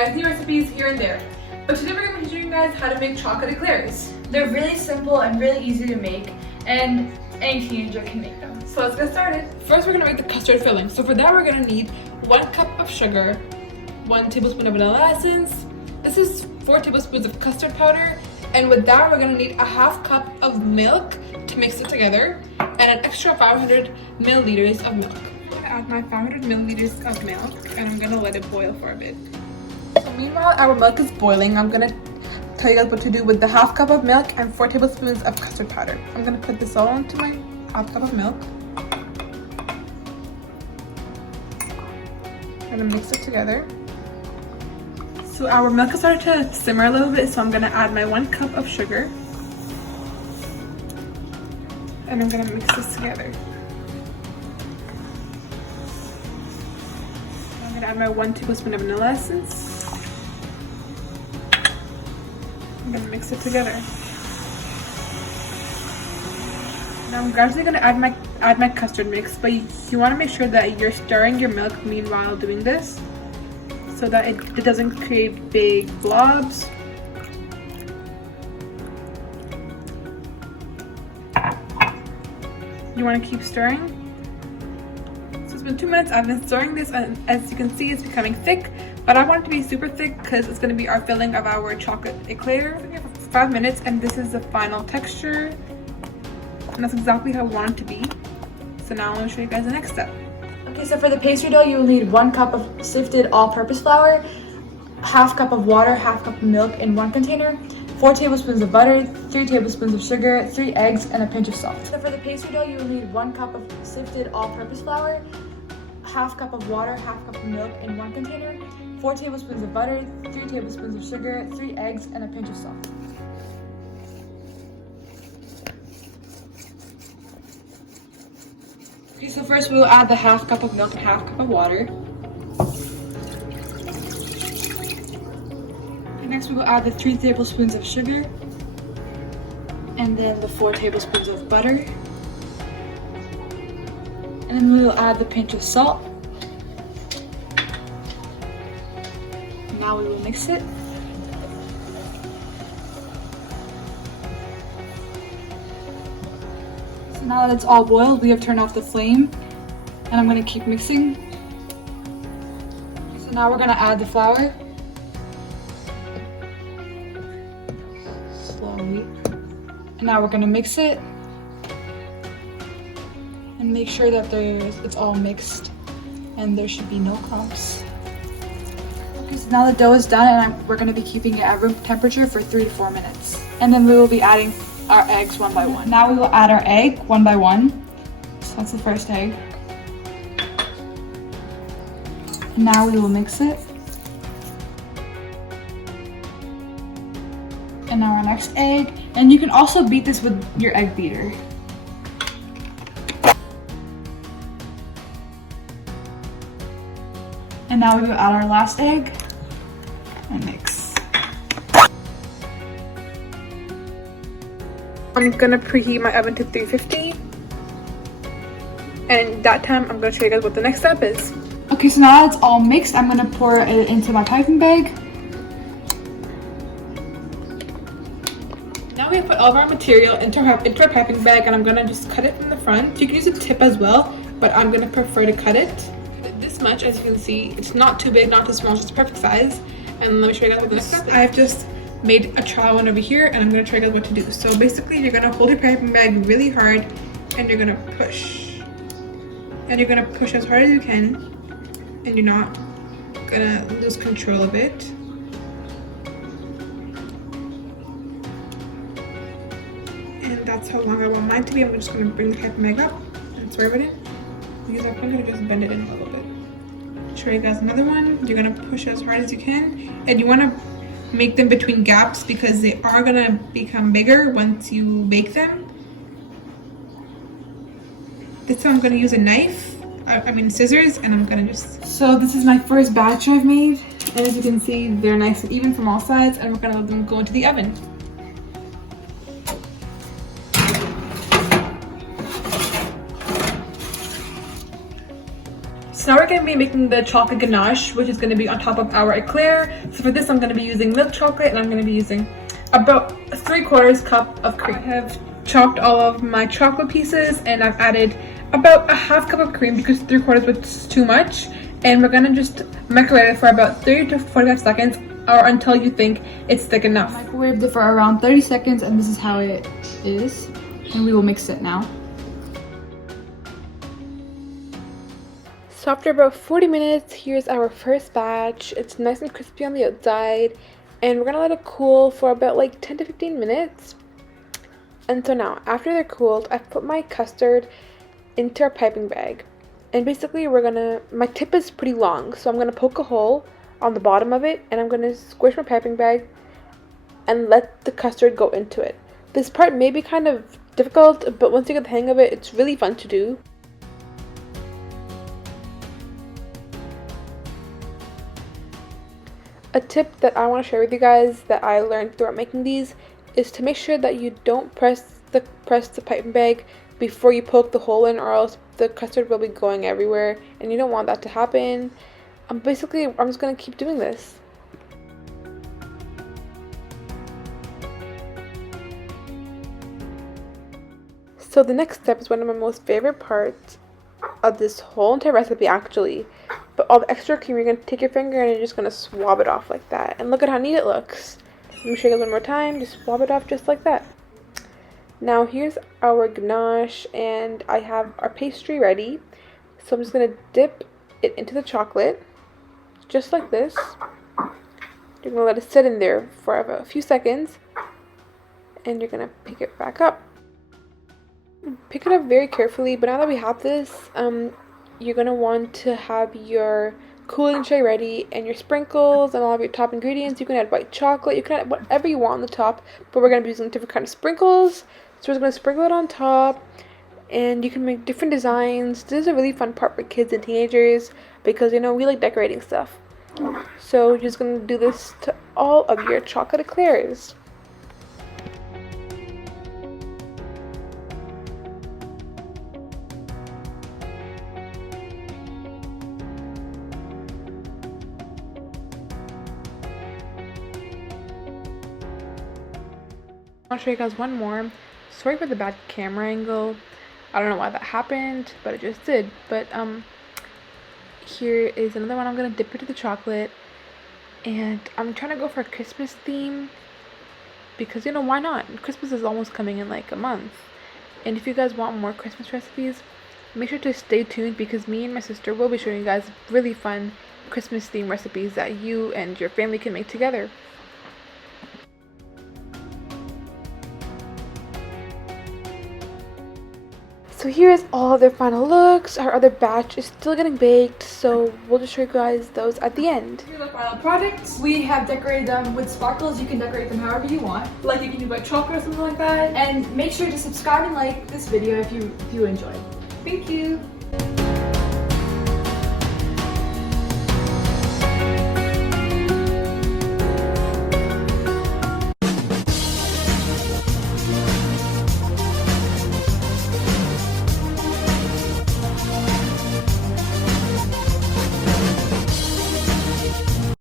guys new recipes here and there. But today we're going to be teaching you guys how to make chocolate eclairs. They're really simple and really easy to make, and any teenager can make them. So let's get started. First we're going to make the custard filling. So for that we're going to need 1 cup of sugar, 1 tablespoon of vanilla essence. This is 4 tablespoons of custard powder. And with that we're going to need a half cup of milk to mix it together and an extra 500 milliliters of milk. I'm going to add my 500 milliliters of milk and I'm going to let it boil for a bit. So meanwhile our milk is boiling, I'm going to tell you guys what to do with the half cup of milk and 4 tablespoons of custard powder. I'm going to put this all into my half cup of milk. I'm going to mix it together. So our milk has started to simmer a little bit, so I'm going to add my 1 cup of sugar. And I'm going to mix this together. I'm going to add my 1 tablespoon of vanilla essence. I'm going to mix it together. Now I'm gradually going to add my custard mix, but you want to make sure that you're stirring your milk meanwhile doing this, so that it doesn't create big blobs. You want to keep stirring. So it's been 2 minutes, I've been stirring this, and as you can see it's becoming thick, but I want it to be super thick because it's going to be our filling of our chocolate eclair. I've been here for 5 minutes and this is the final texture, and that's exactly how I want it to be. So now I'm going to show you guys the next step. Okay, so for the pastry dough, you will need 1 cup of sifted all-purpose flour, half cup of water, half cup of milk in 1 container, 4 tablespoons of butter, 3 tablespoons of sugar, 3 eggs, and a pinch of salt. So for the pastry dough, you will need 1 cup of sifted all-purpose flour, half cup of water, half cup of milk in 1 container, 4 tablespoons of butter, 3 tablespoons of sugar, 3 eggs, and a pinch of salt. Okay, so first we'll add the half cup of milk and half cup of water. And next we will add the 3 tablespoons of sugar. And then the 4 tablespoons of butter. And then we will add the pinch of salt. Now we will mix it. So now that it's all boiled, we have turned off the flame, and I'm going to keep mixing. So now we're going to add the flour. Slowly. And now we're going to mix it. And make sure that it's all mixed and there should be no clumps. Okay, so now the dough is done, and we're going to be keeping it at room temperature for 3 to 4 minutes. And then we will be adding our eggs 1 by 1. Now we will add our egg 1 by 1. So that's the first egg. And now we will mix it. And now our next egg. And you can also beat this with your egg beater. And now we will add our last egg and mix. I'm gonna preheat my oven to 350, and that time I'm gonna show you guys what the next step is. Okay, so now it's all mixed, I'm gonna pour it into my piping bag. Now we have put all of our material into our piping bag, and I'm gonna just cut it from the front. You can use a tip as well, but I'm gonna prefer to cut it this much. As you can see, it's not too big, not too small, it's just the perfect size. And let me show you guys what the next step is. I've just made a trial one over here, and I'm going to show you guys what to do. So basically you're going to hold your piping bag really hard, and you're going to push. And you're going to push as hard as you can, and you're not going to lose control of it. And that's how long I want mine to be. I'm just going to bring the piping bag up and swerve it in. Because I'm going to just bend it in a little bit. Show you guys another one. You're going to push as hard as you can, and you want to make them between gaps because they are gonna become bigger once you bake them. This time I'm gonna use a knife, I mean scissors, and I'm gonna just... So this is my first batch I've made, and as you can see, they're nice and even from all sides, and we're gonna let them go into the oven. So now we're going to be making the chocolate ganache, which is going to be on top of our eclair. So for this, I'm going to be using milk chocolate, and I'm going to be using about 3/4 cup of cream. I have chopped all of my chocolate pieces, and I've added about a 1/2 cup of cream because 3/4 was too much. And we're going to just microwave it for about 30 to 45 seconds or until you think it's thick enough. Microwaved it for around 30 seconds, and this is how it is. And we will mix it now. So after about 40 minutes, here's our first batch. It's nice and crispy on the outside, and we're gonna let it cool for about like 10 to 15 minutes. And so now, after they're cooled, I've put my custard into our piping bag. And basically my tip is pretty long, so I'm gonna poke a hole on the bottom of it, and I'm gonna squish my piping bag and let the custard go into it. This part may be kind of difficult, but once you get the hang of it, it's really fun to do. A tip that I want to share with you guys that I learned throughout making these is to make sure that you don't press the piping bag before you poke the hole in, or else the custard will be going everywhere, and you don't want that to happen. Basically, I'm just going to keep doing this. So the next step is one of my most favorite parts of this whole entire recipe, actually. But all the extra cream, you're going to take your finger and you're just going to swab it off like that. And look at how neat it looks. Let me show you guys one more time. Just swab it off just like that. Now here's our ganache, and I have our pastry ready. So I'm just going to dip it into the chocolate, just like this. You're going to let it sit in there for a few seconds, and you're going to pick it back up. Pick it up very carefully, but now that we have this, you're going to want to have your cooling tray ready and your sprinkles and all of your top ingredients. You can add white chocolate, you can add whatever you want on the top, but we're going to be using different kind of sprinkles. So we're just going to sprinkle it on top, and you can make different designs. This is a really fun part for kids and teenagers because, you know, we like decorating stuff. So you're just going to do this to all of your chocolate eclairs. I'll show you guys one more. Sorry for the bad camera angle. I don't know why that happened, but it just did. But here is another one. I'm gonna dip into the chocolate, and I'm trying to go for a Christmas theme because, you know, why not? Christmas is almost coming in like a month, and if you guys want more Christmas recipes, make sure to stay tuned because me and my sister will be showing you guys really fun Christmas theme recipes that you and your family can make together. So here's all of their final looks. Our other batch is still getting baked, so we'll just show you guys those at the end. Here's our final products. We have decorated them with sparkles. You can decorate them however you want. Like you can do white chocolate or something like that. And make sure to subscribe and like this video if you enjoyed. Thank you.